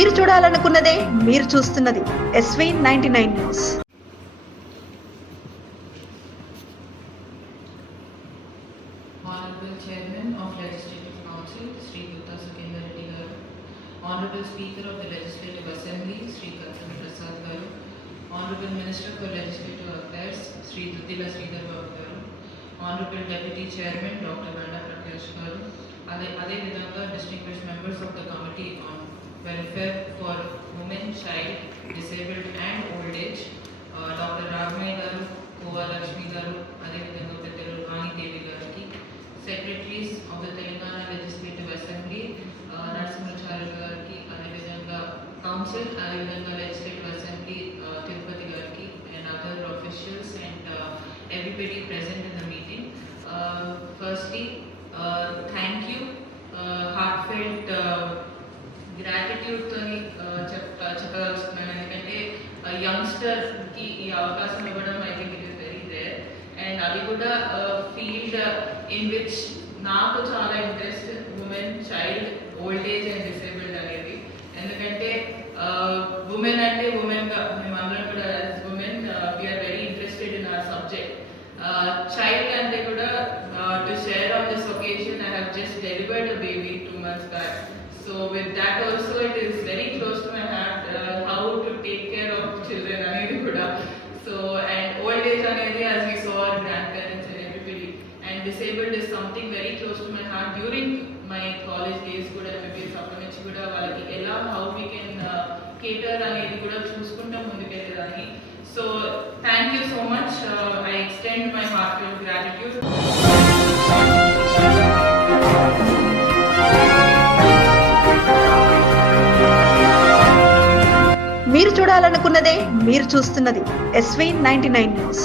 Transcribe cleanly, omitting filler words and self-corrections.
మీరు చూడాలనుకున్నదే మీరు చూస్తున్నది SV99 news. Honorable Chairman of Legislative Council, Sri Gupta Sukendra Reddy Garu, Honorable Speaker of the Legislative Assembly, Sri Katran Prasad Garu, Honorable Minister for Legislative Affairs, Sri Duttila Sridhar Babu Garu, Honorable Deputy Chairman, Dr. Ganda Prakash Garu, Ade Vidanga, distinguished members of the Committee on Welfare for Women, Child, Disabled and Old Age, Dr. Ragmay Garu, Kova Lakshmi Garu, Ade Vidanga Pettalu Vani Devi Gariki, Secretaries of the Telangana Legislative Assembly, Narasimhacharya Gariki, Ade Vidanga Council, Ade Vidanga Legislative Assembly, Tirupati Gariki, and other officials and everybody present in the meeting. Firstly, thank you, heartfelt gratitude తోని చెప్పదలుచుకున్నాను. ఎందుకంటే youngster కి ఈ అవకాశం ఇవ్వడం I think it is very rare, and అది కూడా field in which నాకు చాలా interest, women, child, old age and disabled అనేది. ఎందుకంటే ఉమెన్ అంటే ఉమెన్ గా మేమందరం కూడా women we are very interested in our subject. Child అంటే కూడా to share on this occasion I have just delivered a baby 2 months back. So with that also it is very close to my heart how to take care of children anedi kuda. So and old age anedi, as we saw our grandparents and everybody, and disabled is something very close to my heart. During my college days kuda MBBS appalachi kuda valaki ela how we can cater anedi kuda chuskunta mundukelledani. So thank you so much. I extend my heartfelt gratitude. మీరు చూడాలనుకున్నదే మీరు చూస్తున్నది SV99 news.